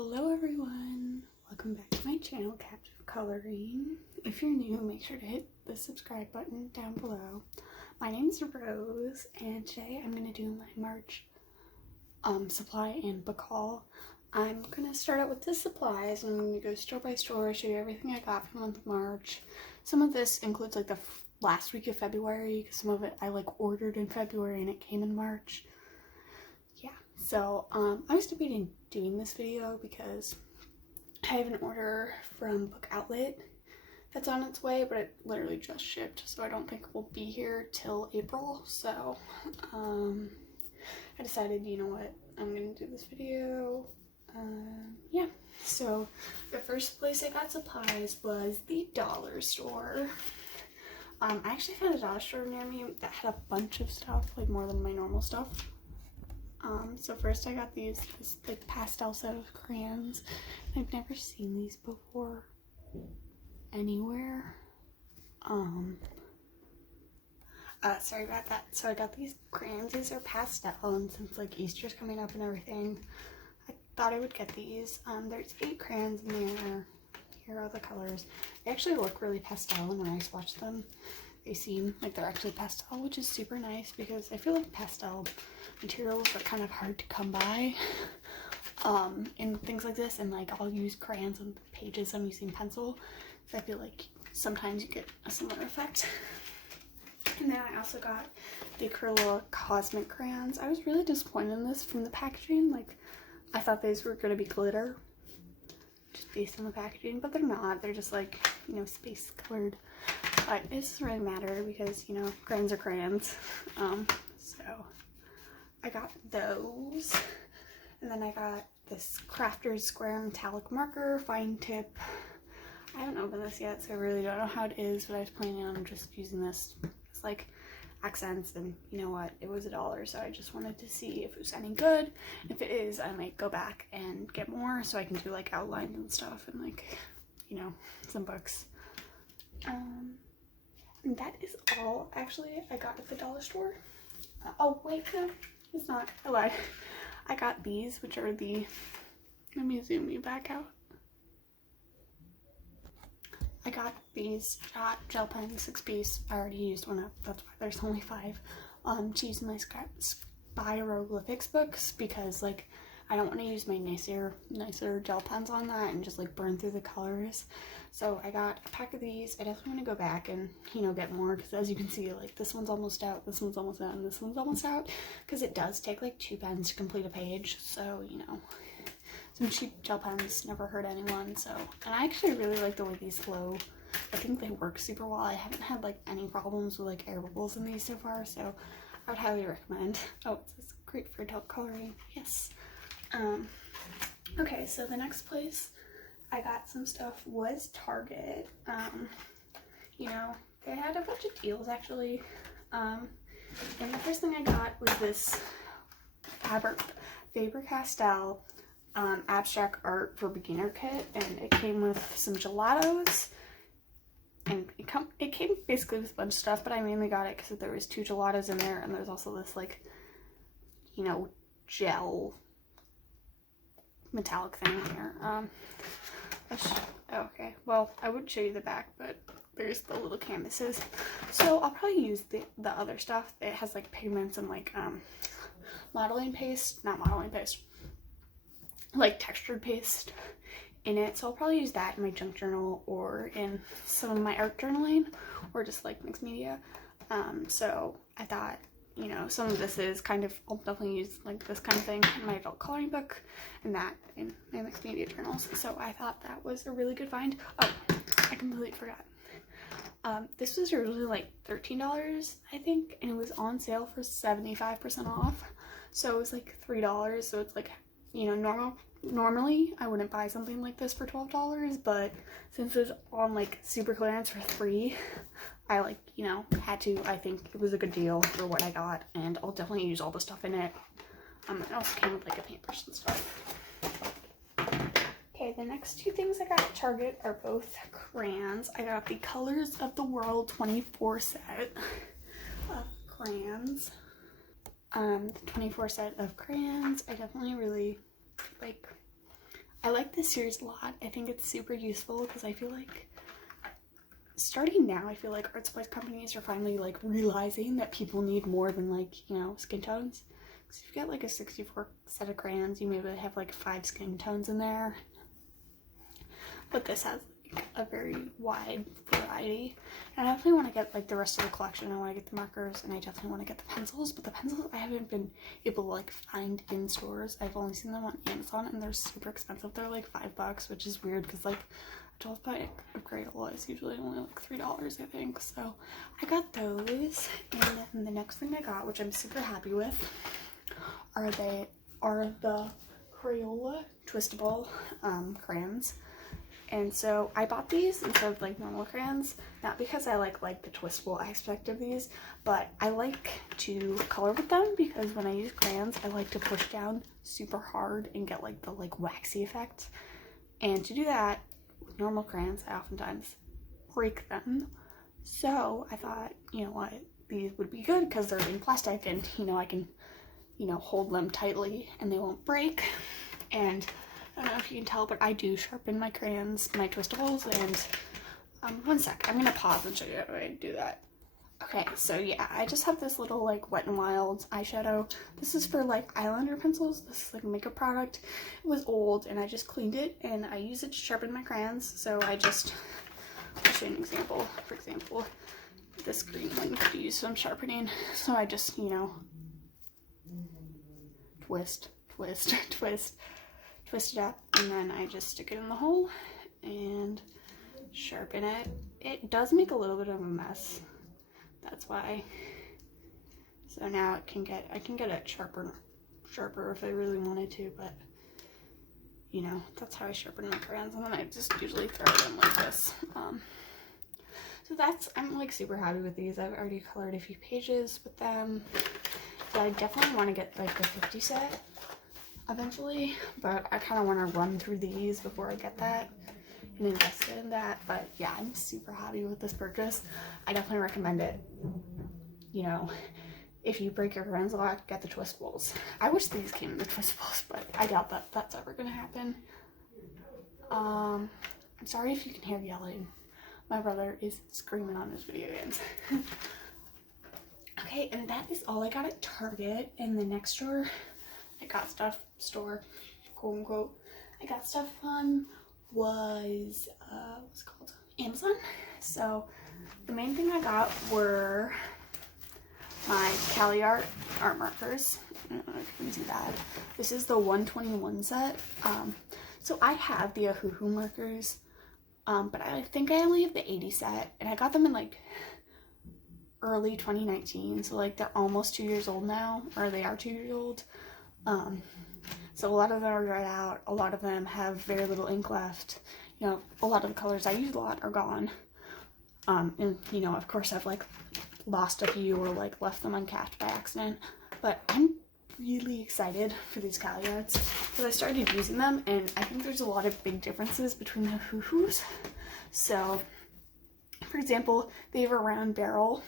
Hello everyone, welcome back to my channel, Captive Coloring. If you're new, make sure to hit the subscribe button down below. My name is Rose, and today I'm going to do my March supply and book haul. I'm going to start out with the supplies. I'm going to go store by store, show you everything I got for the month of March. Some of this includes like the last week of February, because some of it I like ordered in February and it came in March. So I was debating doing this video because I have an order from Book Outlet that's on its way, but it literally just shipped, so I don't think it will be here till April. So I decided, you know what, I'm gonna do this video. Yeah, so the first place I got supplies was the dollar store. I actually found a dollar store near me that had a bunch of stuff, like more than my normal stuff. So first I got this like pastel set of crayons. I've never seen these before anywhere. Sorry about that. So I got these crayons. These are pastel, and since like Easter's coming up and everything, I thought I would get these. There's 8 crayons in there. Here are the colors. They actually look really pastel, and when I swatch them, they seem like they're actually pastel, which is super nice because I feel like pastel materials are kind of hard to come by in things like this, and like I'll use crayons on pages I'm using pencil, so I feel like sometimes you get a similar effect. And then I also got the Kalour Cosmic crayons. I was really disappointed in this from the packaging. Like, I thought these were going to be glitter just based on the packaging, but they're not. They're just like, you know, space colored. But it doesn't really matter because, you know, crayons are crayons. So I got those. And then I got this Crafter's Square Metallic Marker, fine tip. I haven't opened this yet, so I really don't know how it is, but I was planning on just using this as like accents, and you know what, it was $1, so I just wanted to see if it was any good. If it is, I might go back and get more so I can do like outlines and stuff and like, you know, some books. And that is all actually I got at the dollar store. Oh wait, no, it's not. I lied. I got these, which are the, let me zoom you back out. I got these gel pens, 6-piece. I already used one up, that's why there's only 5. To use in my spiroglyphics books, because like I don't want to use my nicer gel pens on that and just like burn through the colors. So I got a pack of these. I definitely want to go back and, you know, get more, because as you can see, like this one's almost out, this one's almost out, and this one's almost out, because it does take like 2 pens to complete a page. So, you know, some cheap gel pens never hurt anyone. So, and I actually really like the way these flow. I think they work super well. I haven't had like any problems with like air bubbles in these so far, so I would highly recommend. Oh, it says great for adult coloring. Yes. Okay, so the next place I got some stuff was Target. You know, they had a bunch of deals actually. And the first thing I got was this Faber-Castell abstract art for beginner kit, and it came with some gelatos, and it came basically with a bunch of stuff, but I mainly got it because there was 2 gelatos in there, and there's also this like, you know, gel metallic thing here. Okay, well, I would show you the back, but there's the little canvases. So I'll probably use the other stuff. It has like pigments and like modeling paste, not modeling paste, like textured paste in it. So I'll probably use that in my junk journal or in some of my art journaling, or just like mixed media. So I thought, you know, some of this is kind of, I'll definitely use like this kind of thing in my adult coloring book, and that in my mixed media journals. So I thought that was a really good find. Oh, I completely forgot. This was originally like $13, I think, and it was on sale for 75% off. So it was like $3. So it's like, you know, normally I wouldn't buy something like this for $12, but since it's on like super clearance for $3, I like, you know, had to. I think it was a good deal for what I got, and I'll definitely use all the stuff in it. It also came with like a paintbrush and stuff. Okay, the next 2 things I got at Target are both crayons. I got the Colors of the World 24 set of crayons. The 24 set of crayons, I definitely really like. I like this series a lot. I think it's super useful because I feel like starting now, I feel like art supplies companies are finally like realizing that people need more than like, you know, skin tones. Because if you get like a 64 set of crayons, you maybe have like 5 skin tones in there. But this has like a very wide variety. And I definitely want to get like the rest of the collection. I want to get the markers and I definitely want to get the pencils. But the pencils I haven't been able to like find in stores. I've only seen them on Amazon and they're super expensive. They're like $5, which is weird because like a 12 pack of Crayola is usually only like $3, I think. So I got those. And then the next thing I got, which I'm super happy with, are the Crayola twistable crayons. And so I bought these instead of like normal crayons, not because I like the twistable aspect of these, but I like to color with them because when I use crayons, I like to push down super hard and get like the like waxy effect. And to do that with normal crayons, I oftentimes break them. So I thought, you know what, these would be good because they're in plastic and, you know, I can, you know, hold them tightly and they won't break. And I don't know if you can tell, but I do sharpen my crayons, my twistables, and one sec, I'm gonna pause and show you how I do that. Okay, so yeah, I just have this little like Wet n Wild eyeshadow. This is for like eyeliner pencils. This is like a makeup product. It was old and I just cleaned it and I use it to sharpen my crayons. So I'll show you an example. For example, this green one could use some sharpening. So I just, you know, twist, twist, twist it up, and then I just stick it in the hole and sharpen it. It does make a little bit of a mess, that's why. So now I can get it sharper if I really wanted to, but you know, that's how I sharpen my crayons, and then I just usually throw them like this. So I'm like super happy with these. I've already colored a few pages with them. So I definitely want to get like the 50 set eventually, but I kind of want to run through these before I get that and invest in that. But yeah, I'm super happy with this purchase. I definitely recommend it. You know, if you break your crayons a lot, get the twistables. I wish these came in the twistables, but I doubt that that's ever gonna happen. I'm sorry if you can hear yelling. My brother is screaming on his video games. Okay, and that is all I got at Target. In the next store I got stuff, quote unquote, I got stuff on was, what's it called? Amazon. So the main thing I got were my Kalour art markers. I don't know if you can see that. This is the 121 set. So I have the Ahuhu markers, but I think I only have the 80 set, and I got them in like early 2019, so like they're almost 2 years old now, or they are 2 years old. So a lot of them are dried out, a lot of them have very little ink left, you know, a lot of the colors I use a lot are gone, and you know, of course I've like lost a few or like left them uncatched by accident, but I'm really excited for these Kalours because I started using them and I think there's a lot of big differences between the Ahuhus. So for example, they have a round barrel,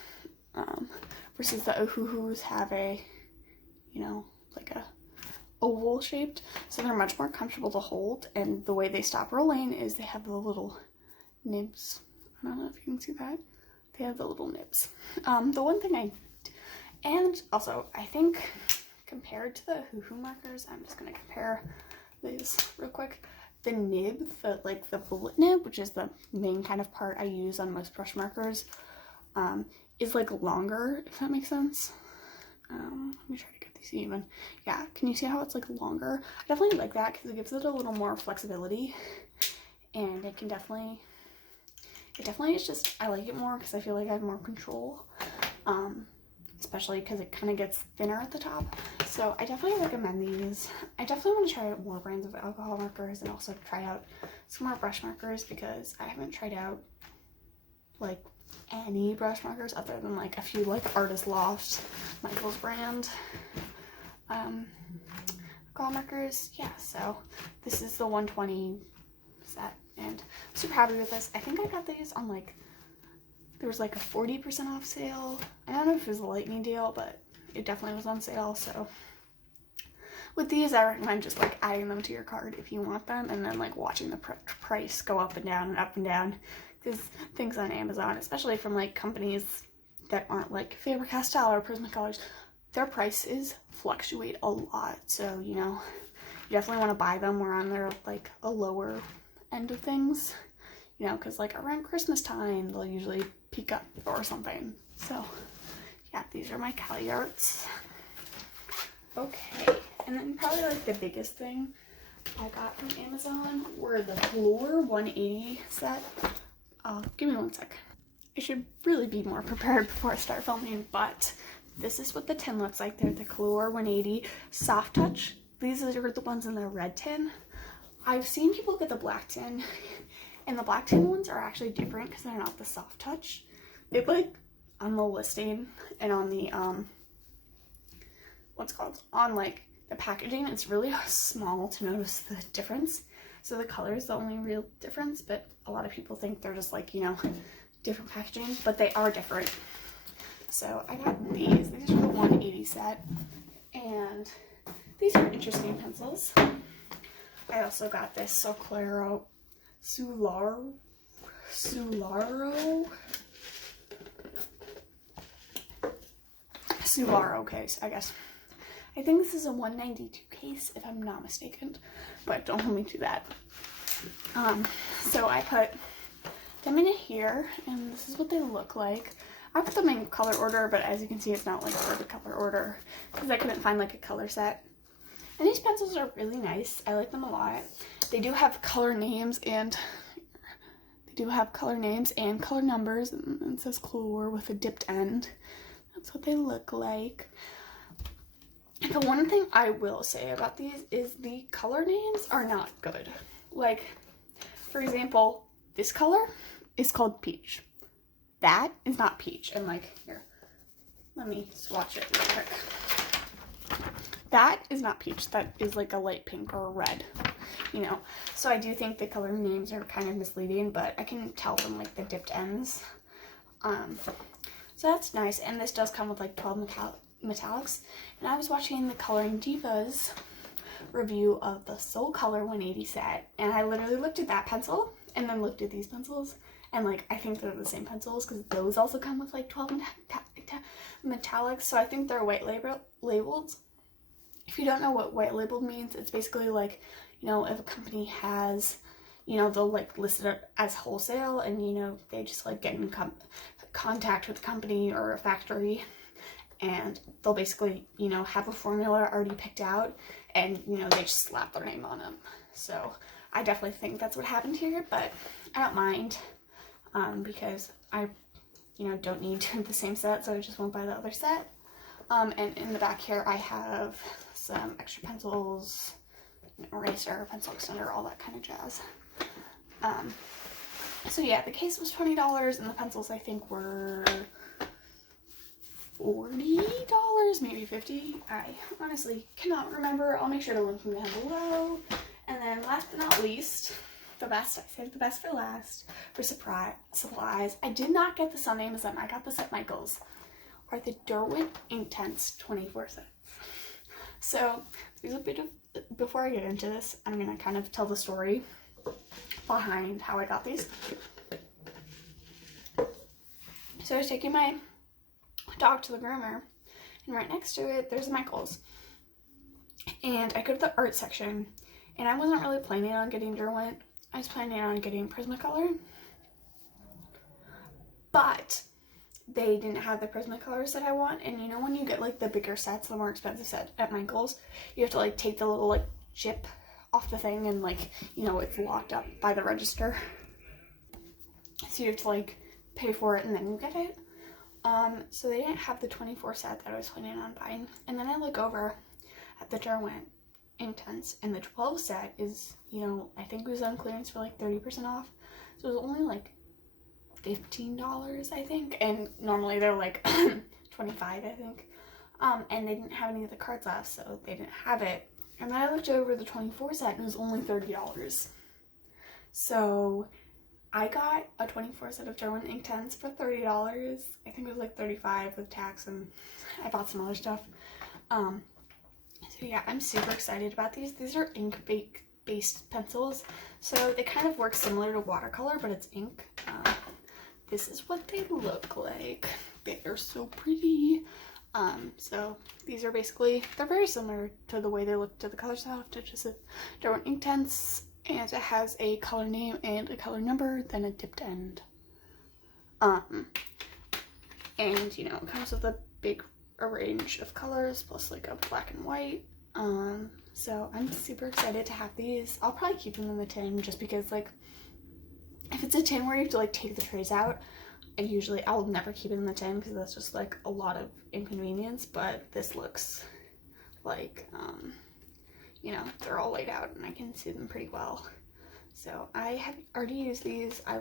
versus the Ahuhus have a, you know, like a oval shaped, so they're much more comfortable to hold, and the way they stop rolling is they have the little nibs. I don't know if you can see that. They have the little nibs. The one thing and also I think compared to the Ahuhu markers, I'm just gonna compare these real quick. The nib, the bullet nib, which is the main kind of part I use on most brush markers, is like longer, if that makes sense. Let me try to get these even. Yeah, can you see how it's like longer? I definitely like that because it gives it a little more flexibility, and it definitely is just, I like it more because I feel like I have more control, especially because it kind of gets thinner at the top. So I definitely recommend these. I definitely want to try out more brands of alcohol markers and also try out some more brush markers because I haven't tried out like any brush markers other than like a few like Artist Loft, Michael's brand alcohol markers. Yeah, so this is the 120 set and I'm super happy with this. I think I got these on like, there was like a 40% off sale. I don't know if it was a lightning deal, but it definitely was on sale, so with these, I recommend just like adding them to your cart if you want them, and then like watching the price go up and down and up and down, because things on Amazon, especially from like companies that aren't like Faber-Castell or Prismacolors, their prices fluctuate a lot. So, you know, you definitely want to buy them where on their like a lower end of things, you know, because like around Christmas time they'll usually peak up or something. So yeah, these are my Kalours. Okay, and then probably like the biggest thing I got from Amazon were the Kalour 180 set. Give me one sec. I should really be more prepared before I start filming, but this is what the tin looks like. They're the Kalour 180 Soft Touch. These are the ones in the red tin. I've seen people get the black tin, and the black tin ones are actually different because they're not the Soft Touch. It like on the listing and on the what's it called, on like the packaging, it's really small to notice the difference. So the color is the only real difference, but a lot of people think they're just like, you know, different packaging, but they are different. So I got these. These are the 180 set, and these are interesting pencils. I also got this Sularo, case, I guess. I think this is a 192 case, if I'm not mistaken, but don't hold me to that. So I put them in here, and this is what they look like. I put them in color order, but as you can see, it's not like for the color order because I couldn't find like a color set. And these pencils are really nice. I like them a lot. They do have color names and color numbers, and it says Kalour with a dipped end. That's what they look like. The one thing I will say about these is the color names are not good. Like, for example, this color is called peach. That is not peach. And like, here, let me swatch it real quick. That is not peach. That is like a light pink or a red, you know. So I do think the color names are kind of misleading, but I can tell from like the dipped ends. So that's nice. And this does come with like 12 metallics. And I was watching the Coloring Divas review of the Soul Color 180 set, and I literally looked at that pencil and then looked at these pencils, and like I think they're the same pencils because those also come with like 12 metallics. So I think they're white labeled. If you don't know what white labeled means, it's basically like, you know, if a company has, you know, they'll like list it as wholesale, and you know, they just like get in contact with a company or a factory, and they'll basically, you know, have a formula already picked out, and you know, they just slap their name on them. So I definitely think that's what happened here, but I don't mind, because I, you know, don't need the same set, so I just won't buy the other set. And in the back here I have some extra pencils, eraser, pencil extender, all that kind of jazz. So yeah, the case was $20, and the pencils I think were $40, maybe $50. I honestly cannot remember. I'll make sure to link them down below. And then last but not least, the best, I saved the best for last, for supplies. I did not get this on Amazon. I got this at Michael's. Are the Derwent Inktense 24 sets. So there's a bit of, before I get into this, I'm gonna kind of tell the story behind how I got these. So I was taking my dog to the groomer, and right next to it there's a Michael's, and I go to the art section, and I wasn't really planning on getting Derwent. I was planning on getting Prismacolor, but they didn't have the Prismacolors that I want. And you know, when you get like the bigger sets, the more expensive set at Michael's, you have to like take the little like chip off the thing, and like, you know, it's locked up by the register, so you have to like pay for it and then you get it. So they didn't have the 24 set that I was planning on buying. And then I look over at the Derwent Inktense, and the 12 set is, you know, I think it was on clearance for like 30% off. So it was only like $15, I think, and normally they're like 25, I think. And they didn't have any of the cards left, so they didn't have it. And then I looked over the 24 set, and it was only $30. So I got a 24 set of Derwent Inktense for $30. I think it was like $35 with tax, and I bought some other stuff. So So yeah, I'm super excited about these. These are ink-based pencils, so they kind of work similar to watercolor, but it's ink. This is what they look like. They are so pretty. So these are basically, they're very similar to the way they look to the Color Soft. It's just a different ink tints, and it has a color name and a color number, then a tipped end. And you know, it comes with a big range of colors plus like a black and white. So I'm super excited to have these. I'll probably keep them in the tin just because, like, if it's a tin where you have to like take the trays out, I'll never keep it in the tin because that's just like a lot of inconvenience. But this looks like, you know, they're all laid out and I can see them pretty well. So I have already used these. I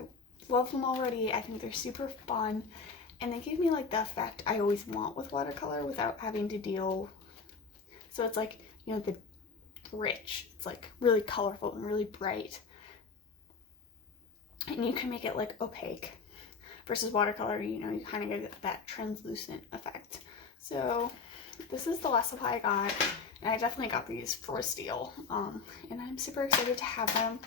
love them already. I think they're super fun, and they give me like the effect I always want with watercolor without having to deal. So it's like, you know, the rich, it's like really colorful and really bright, and you can make it like opaque, versus watercolor, you know, you kind of get that translucent effect. So this is the last supply I got, and I definitely got these for a steal, and I'm super excited to have them.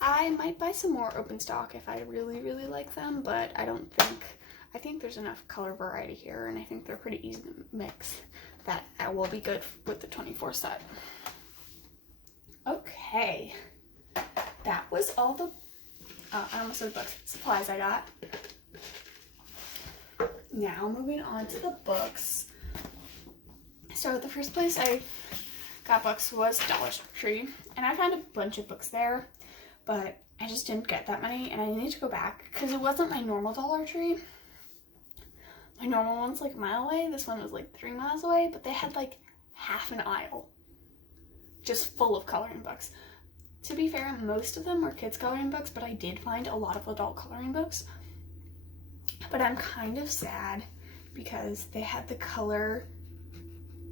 I might buy some more open stock if I really like them, but I think there's enough color variety here, and I think they're pretty easy to mix that I will be good with the 24 set. Okay, that was all the I almost said books, supplies I got. Now moving on to the books. So the first place I got books was Dollar Tree, and I found a bunch of books there, but I just didn't get that many, and I need to go back because it wasn't my normal Dollar Tree. My normal one's like a mile away. This one was like 3 miles away, but they had like half an aisle just full of coloring books. To be fair, most of them were kids coloring books, but I did find a lot of adult coloring books. But I'm kind of sad because they had the Color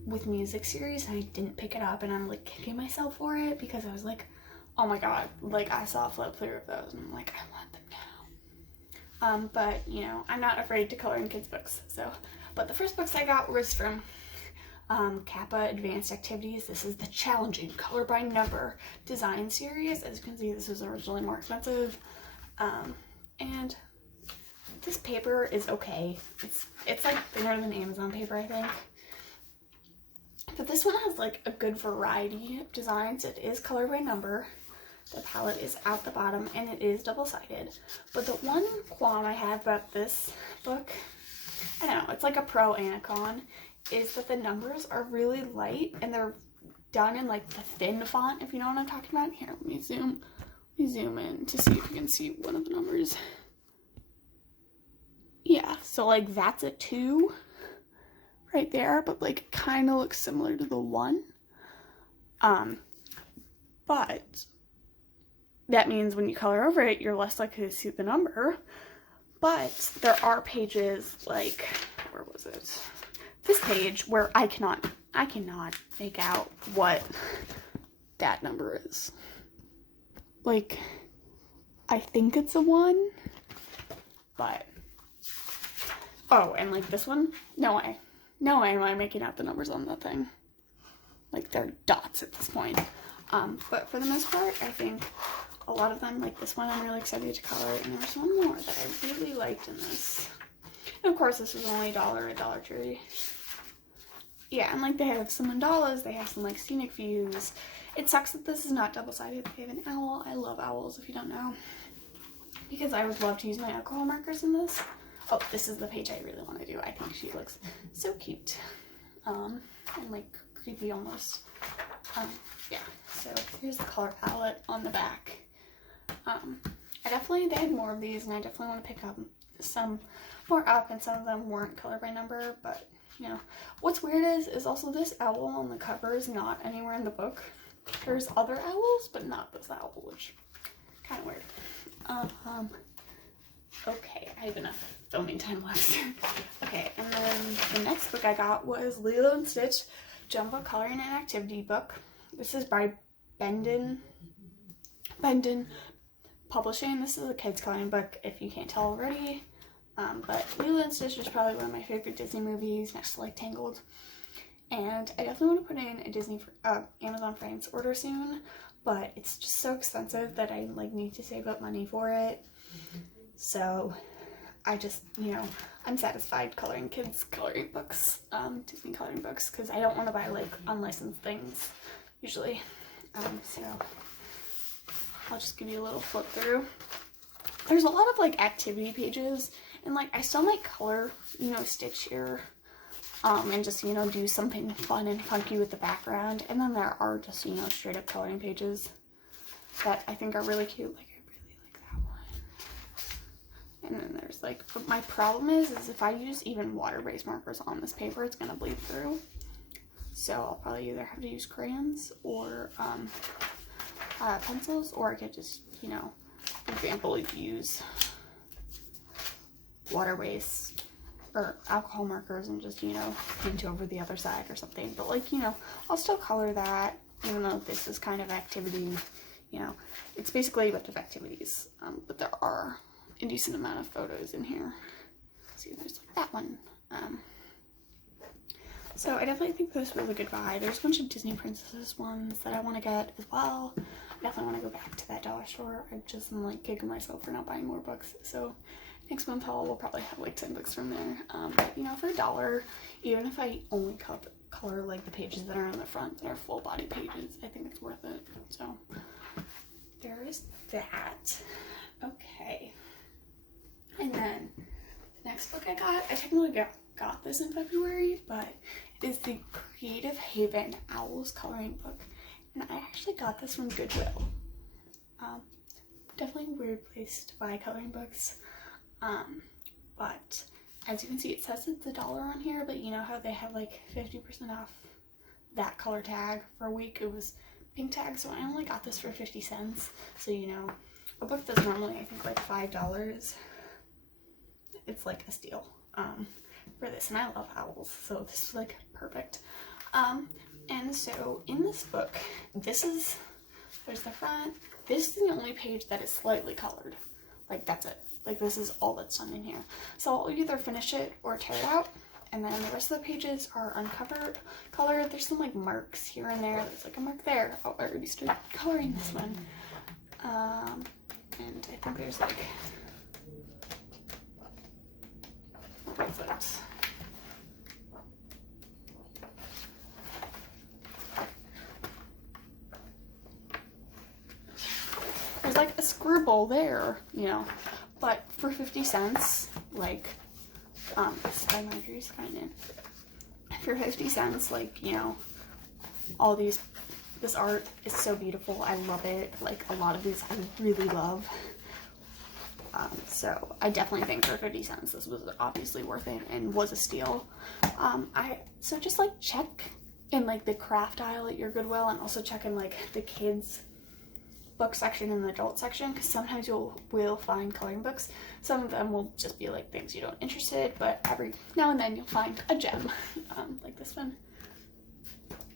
with Music series and I didn't pick it up, and I'm like kicking myself for it because I was like, oh my god, like I saw a flip through of those and I'm like, I want them now. But you know, I'm not afraid to color in kids books. So, but the first books I got was from Kappa Advanced Activities. This is the challenging color by number design series. As you can see, this was originally more expensive, and this paper is okay. It's like thinner than Amazon paper, I think. But this one has like a good variety of designs. It is color by number. The palette is at the bottom and it is double-sided. But the one qualm I have about this book, I don't know, it's like a pro and a con, is that the numbers are really light and they're done in like the thin font, if you know what I'm talking about. Here, let me zoom in to see if you can see one of the numbers. Yeah, so like that's a 2 right there, but like it kind of looks similar to the 1. But that means when you color over it, you're less likely to see the number. But there are pages like, where was it? This page where I cannot make out what that number is. Like, I think it's a 1, but oh, and like this one, no way am I making out the numbers on that thing. Like, they're dots at this point. But for the most part, I think a lot of them, like this one, I'm really excited to color, and there was one more that I really liked in this. And of course, this was only $1 at Dollar Tree. Yeah, and like they have some mandalas, they have some like scenic views. It sucks that this is not double-sided. They have an owl. I love owls, if you don't know, because I would love to use my alcohol markers in this. Oh, this is the page I really want to do. I think she looks so cute, and like creepy almost. Yeah, so here's the color palette on the back. They had more of these, and I definitely want to pick up some more up, and some of them weren't color by number, but you know. What's weird is also this owl on the cover is not anywhere in the book. There's other owls, but not this owl, which kind of weird. Okay, I have enough filming time left. Okay, and then the next book I got was Lilo and Stitch Jumbo Coloring and Activity Book. This is by Bendon Publishing. This is a kids coloring book, if you can't tell already. But Lilo and Stitch is probably one of my favorite Disney movies, next to like Tangled. And I definitely want to put in a Amazon Frames order soon, but it's just so expensive that I like need to save up money for it. So I just, you know, I'm satisfied coloring kids' coloring books, Disney coloring books, because I don't want to buy like unlicensed things usually. So I'll just give you a little flip through. There's a lot of like activity pages, and like I still might color, you know, stitch here, and just, you know, do something fun and funky with the background. And then there are just, you know, straight up coloring pages that I think are really cute. Like I really like that one. And then there's like, my problem is if I use even water-based markers on this paper, it's gonna bleed through. So I'll probably either have to use crayons or pencils, or I could just, you know, for example, use water-based or alcohol markers and just, you know, paint over the other side or something. But like, you know, I'll still color that, even though this is kind of activity, you know, it's basically a bunch of activities, but there are a decent amount of photos in here. See, there's like that one. So I definitely think this was a good buy. There's a bunch of Disney Princesses ones that I want to get as well. I definitely want to go back to that dollar store. I just am like kicking myself for not buying more books. So next month we'll probably have like 10 books from there. But you know, for $1, even if I only color like the pages that are on the front that are full body pages, I think it's worth it. So there is that. Okay. And then the next book I technically got this in February, but it is the Creative Haven Owls coloring book. And I actually got this from Goodwill. Definitely a weird place to buy coloring books. But as you can see, it says it's $1 on here, but you know how they have like 50% off that color tag for a week? It was pink tag, so I only got this for 50 cents. So, you know, a book that's normally I think like $5, it's like a steal for this. And I love owls, so this is like perfect. And so in this book, there's the front. This is the only page that is slightly colored. Like, that's it. Like, this is all that's done in here. So I'll either finish it or tear it out. And then the rest of the pages are uncovered, colored. There's some like marks here and there. There's like a mark there. Oh, I already started coloring this one. And I think there's like, what is it? There's like a scribble there, you know, but for 50 cents, like, my Marjorie's kind of, for 50 cents, like, you know, all this art is so beautiful. I love it. Like, a lot of these I really love. So I definitely think for 50 cents, this was obviously worth it and was a steal. So just like check in like the craft aisle at your Goodwill, and also check in like the kids book section and the adult section, because sometimes you will find coloring books. Some of them will just be like things you don't interested, but every now and then you'll find a gem, like this one.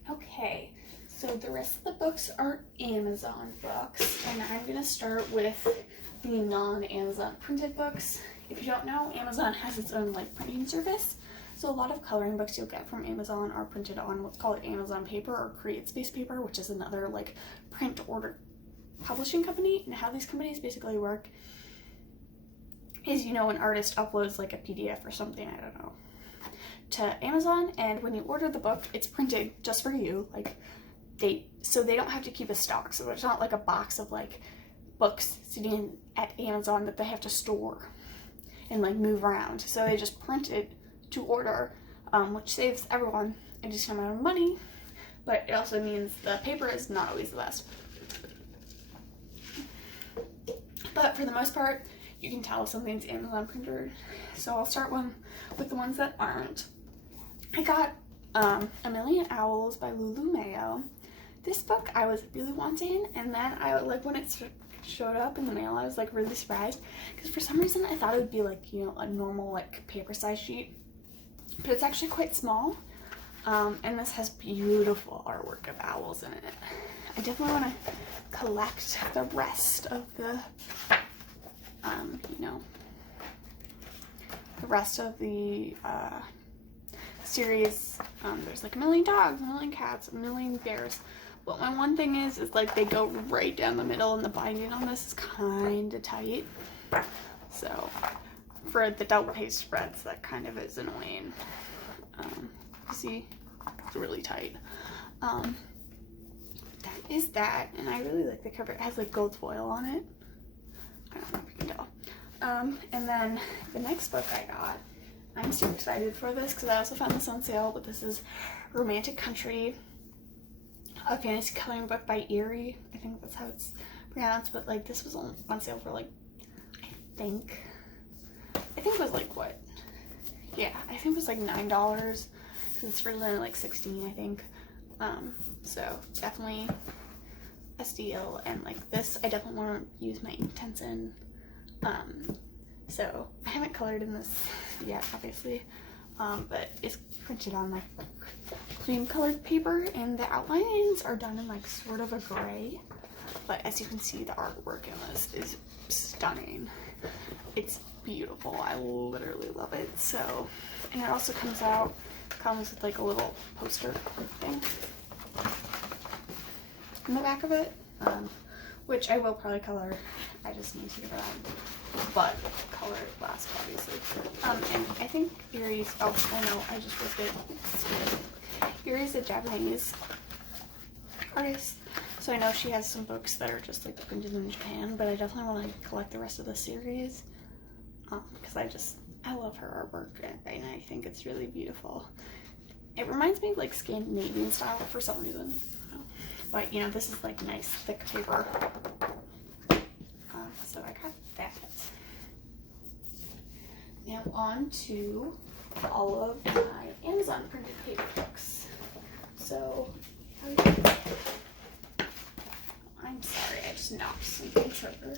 Okay, so the rest of the books are Amazon books, and I'm gonna start with the non-Amazon printed books. If you don't know, Amazon has its own like printing service. So a lot of coloring books you'll get from Amazon are printed on what's called Amazon paper or CreateSpace paper, which is another like print order publishing company. And how these companies basically work is, you know, an artist uploads like a PDF or something, I don't know, to Amazon, and when you order the book, it's printed just for you. Like, so they don't have to keep a stock, so there's not like a box of like books sitting at Amazon that they have to store and like move around. So they just print it to order, which saves everyone a decent amount of money, but it also means the paper is not always the best. But for the most part, you can tell if something's Amazon printed. So I'll start with the ones that aren't. I got A Million Owls by Lulu Mayo. This book I was really wanting, and then I like when it showed up in the mail, I was like really surprised, because for some reason I thought it would be like, you know, a normal like paper size sheet, but it's actually quite small. And this has beautiful artwork of owls in it. I definitely want to collect the rest of the, you know, the rest of the series, there's like a million dogs, a million cats, a million bears. But my one thing is like they go right down the middle, and the binding on this is kind of tight. So for the double page spreads, that kind of is annoying. You see, it's really tight. That is that, and I really like the cover. It has like gold foil on it. I don't know if you can tell. And then the next book I got, I'm super excited for this because I also found this on sale, but this is Romantic Country, a fantasy coloring book by Erie. I think that's how it's pronounced, but like this was on sale for like, I think it was like what? Yeah, I think it was like $9 because it's originally like $16, I think. So definitely a steal, and like this, I definitely want to use my Inktense in. So I haven't colored in this yet, obviously, but it's printed on like cream colored paper, and the outlines are done in like sort of a gray, but as you can see, the artwork in this is stunning. It's beautiful. I literally love it. So, and it also comes with like a little poster thing in the back of it, which I will probably color. I just need to get around, but color it last, obviously. And I think Erie's, oh no, I just ripped it. Erie's a Japanese artist, so I know she has some books that are just like printed in Japan, but I definitely want to collect the rest of the series, because I love her artwork, and I think it's really beautiful. It reminds me of like Scandinavian style for some reason. But you know, this is like nice thick paper. So I got that. Now on to all of my Amazon printed paper books. So I'm sorry, I just knocked something over.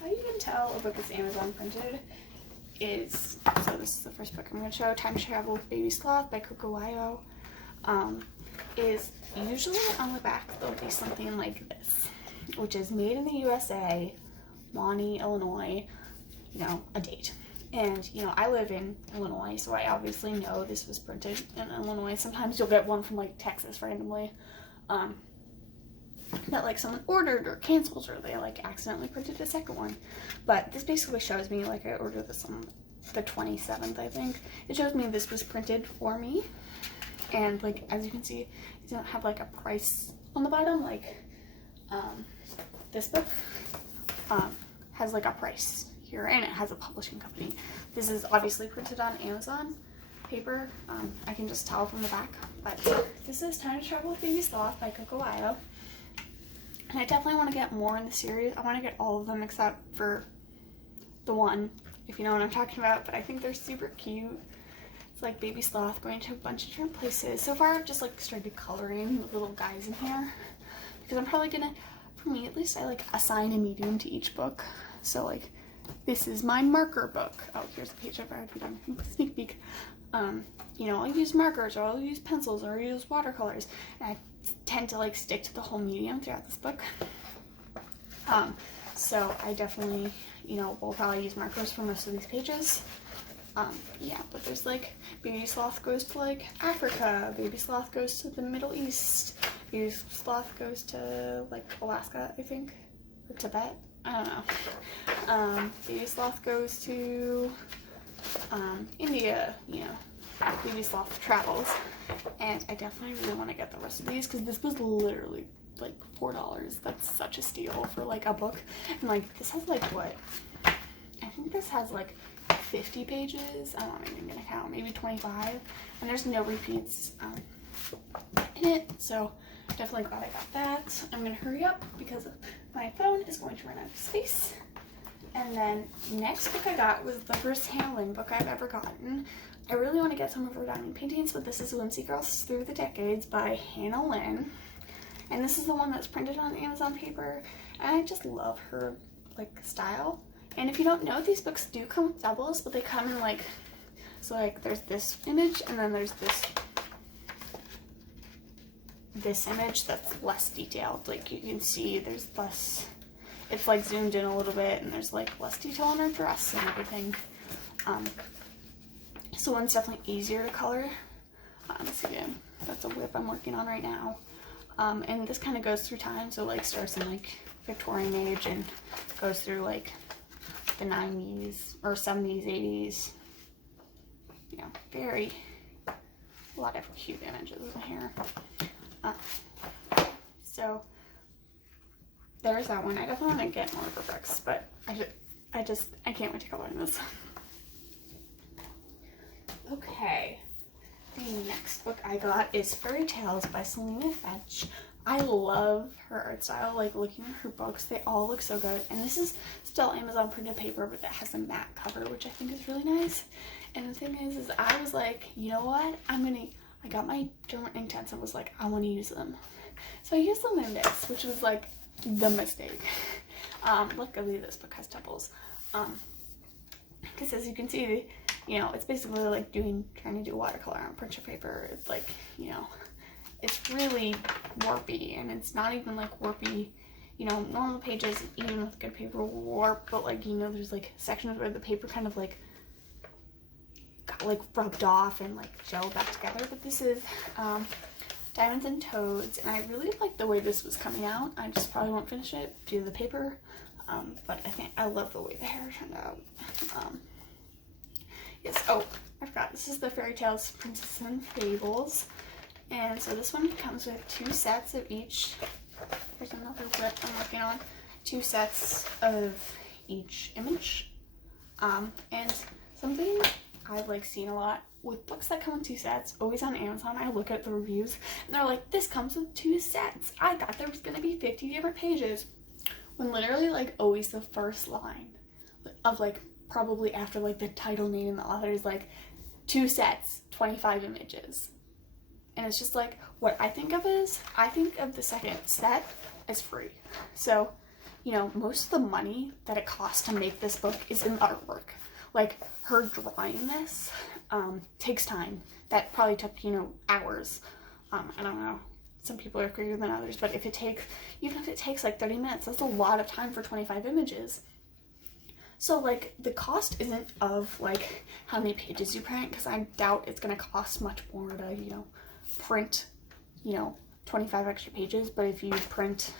How you can tell a book is Amazon printed is, so this is the first book I'm going to show, Time Travel with Baby Sloth by Coco Wayo. Is usually on the back there'll be something like this, which is made in the USA, Lonnie, Illinois, you know, a date. And, you know, I live in Illinois, so I obviously know this was printed in Illinois. Sometimes you'll get one from like Texas randomly, that like someone ordered or canceled, or they like accidentally printed a second one. But this basically shows me, like I ordered this on the 27th, I think. It shows me this was printed for me. And like, as you can see, it doesn't have like a price on the bottom, like this book has like a price here, and it has a publishing company. This is obviously printed on Amazon paper. I can just tell from the back, but this is Time to Travel with Baby Sloth by Coco Wayo. And I definitely want to get more in the series. I want to get all of them except for the one, if you know what I'm talking about, but I think they're super cute. It's like Baby Sloth going to a bunch of different places. So far, I've just like started coloring the little guys in here, because I'm probably gonna, for me at least, I like assign a medium to each book. So like, this is my marker book. Oh, here's a page I've already done. Sneak peek. You know, I'll use markers, or I'll use pencils, or I'll use watercolors. And I tend to like stick to the whole medium throughout this book. So I definitely, you know, will probably use markers for most of these pages. Yeah, but there's like, Baby Sloth goes to like Africa, Baby Sloth goes to the Middle East, Baby Sloth goes to like Alaska, I think, or Tibet, I don't know. Baby Sloth goes to India, you know, Baby Sloth travels. And I definitely really want to get the rest of these, because this was literally like $4. That's such a steal for like a book. And like, this has like what, I think this has like 50 pages. I'm not even gonna count, maybe 25, and there's no repeats in it, so definitely glad I got that. I'm gonna hurry up because my phone is going to run out of space. And then next book I got was the first Hannah Lynn book I've ever gotten. I really want to get some of her diamond paintings, but this is Whimsy Girls Through the Decades by Hannah Lynn, and this is the one that's printed on Amazon paper, and I just love her like style. And if you don't know, these books do come with doubles, but they come in like, so like there's this image, and then there's this image that's less detailed. Like you can see there's less, it's like zoomed in a little bit, and there's like less detail on her dress and everything. So one's definitely easier to color. So again, that's a whip I'm working on right now. And this kind of goes through time, so like starts in like Victorian age and goes through like the 90s or 70s, 80s. You know, a lot of cute images in here. So there's that one. I definitely want to get more of her books, but I can't wait to color in this. Okay, the next book I got is Fairy Tales by Selena Fetch. I love her art style, like looking at her books, they all look so good. And this is still Amazon printed paper, but it has a matte cover, which I think is really nice. And the thing is I was like, you know what, I got my German ink tents and was like, I want to use them. So I used them in this, which was like the mistake. Luckily this book has doubles. Because as you can see, you know, it's basically like trying to do watercolor on printer paper. It's like, you know, it's really warpy, and it's not even like warpy, you know, normal pages, even with good paper will warp, but like, you know, there's like sections where the paper kind of like got like rubbed off and like gelled back together. But this is Diamonds and Toads, and I really like the way this was coming out. I just probably won't finish it due to the paper, but I love the way the hair turned out. Yes, oh, I forgot, this is the Fairy Tales Princess and Fables, and so this one comes with 2 sets of each. Here's another whip I'm working on. 2 sets of each image, and something I've like seen a lot with books that come with 2 sets, always on Amazon, I look at the reviews and they're like, this comes with 2 sets. I thought there was gonna be 50 different pages. When literally like always the first line of like probably after like the title name and the author is like 2 sets, 25 images. And it's just like, what I think of the second set as free. So, you know, most of the money that it costs to make this book is in the artwork. Like her drawing this takes time. That probably took, you know, hours. I don't know. Some people are quicker than others, but even if it takes like 30 minutes, that's a lot of time for 25 images. So like the cost isn't of like how many pages you print, because I doubt it's gonna cost much more to, you know, print, you know, 25 extra pages. But if you print,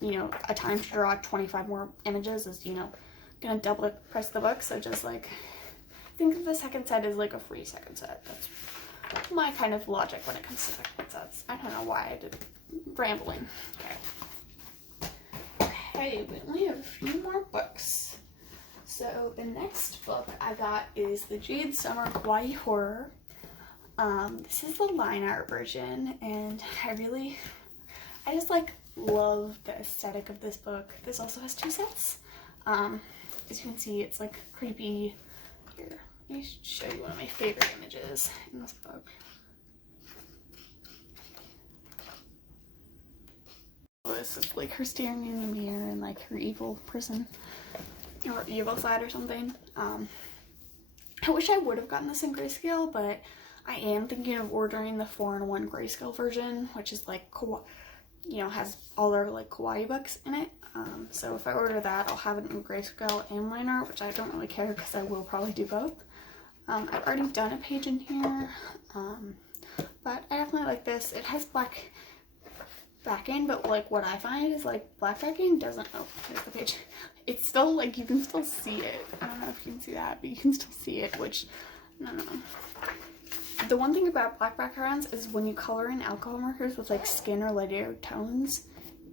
you know, a time to draw 25 more images is, you know, gonna double the price of the book. So just like think of the second set as like a free second set. That's my kind of logic when it comes to second sets. I don't know why I did rambling. Okay, we only have a few more books. So the next book I got is the Jade Summer Kawaii Horror. This is the line art version, and I just like love the aesthetic of this book. This also has 2 sets. As you can see, it's like creepy. Here, let me show you one of my favorite images in this book. This is like her staring in the mirror and like her evil person or evil side or something. I wish I would have gotten this in grayscale, but I am thinking of ordering the 4-in-1 grayscale version, which is like, you know, has all our like kawaii books in it. So if I order that, I'll have it in grayscale and line art, which I don't really care because I will probably do both. I've already done a page in here, but I definitely like this. It has black backing, but like what I find is like black backing doesn't, oh, here's the page. It's still like, you can still see it. I don't know if you can see that, but you can still see it, which, no. The one thing about black backgrounds is when you color in alcohol markers with like skin or lighter tones,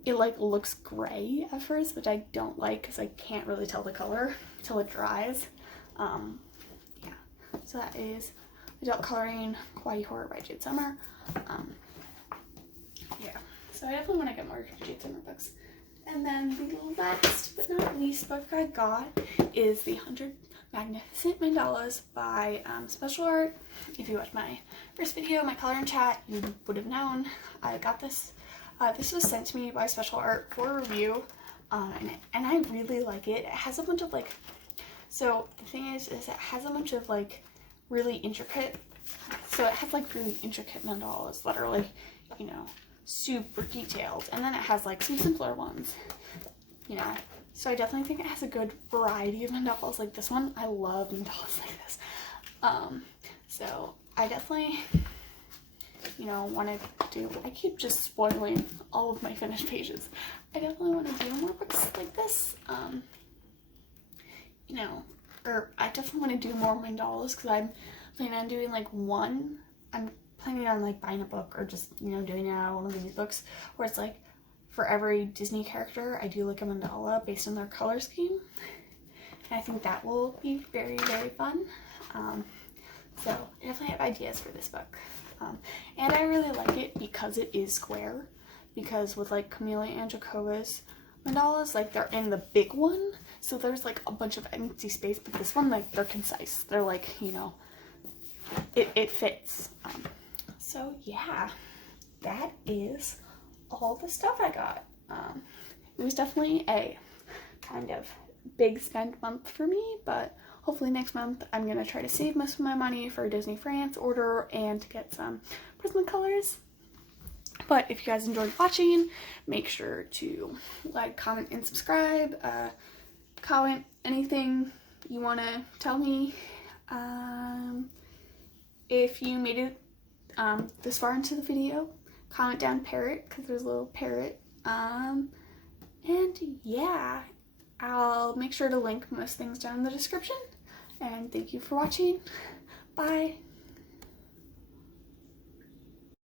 it like looks gray at first, which I don't like because I can't really tell the color until it dries. Yeah, so that is Adult Coloring Kawaii Horror by Jade Summer. Yeah, so I definitely want to get more Jade Summer books. And then the last but not least book I got is the 100 Magnificent Mandalas by Special Art. If you watched my first video, my color and chat, you would have known I got this. This was sent to me by Special Art for review, and I really like it. It has a bunch of like, so the thing is it has a bunch of like really intricate, so it has like really intricate mandalas that are like, you know, super detailed, and then it has like some simpler ones, you know. So I definitely think it has a good variety of mandalas like this one. I love mandalas like this. So I definitely you know, want to do, I keep just spoiling all of my finished pages. I definitely want to do more books like this, you know, or I definitely want to do more mandalas, because I'm planning on doing like one. I'm planning on like buying a book or just, you know, doing it out of one of these books where it's like for every Disney character I do like a mandala based on their color scheme, and I think that will be very, very fun. So I definitely have ideas for this book, and I really like it because it is square, because with like Camila and Jacoba's mandalas, like they're in the big one, so there's like a bunch of empty space, but this one, like, they're concise, they're like, you know, it fits. So yeah, that is all the stuff I got. It was definitely a kind of big spend month for me, but hopefully next month I'm gonna try to save most of my money for Disney France order and to get some Prismacolors. But if you guys enjoyed watching, make sure to like, comment, and subscribe. Comment anything you want to tell me. If you made it this far into the video, comment down parrot, because there's a little parrot. And yeah, I'll make sure to link most things down in the description. And thank you for watching. Bye.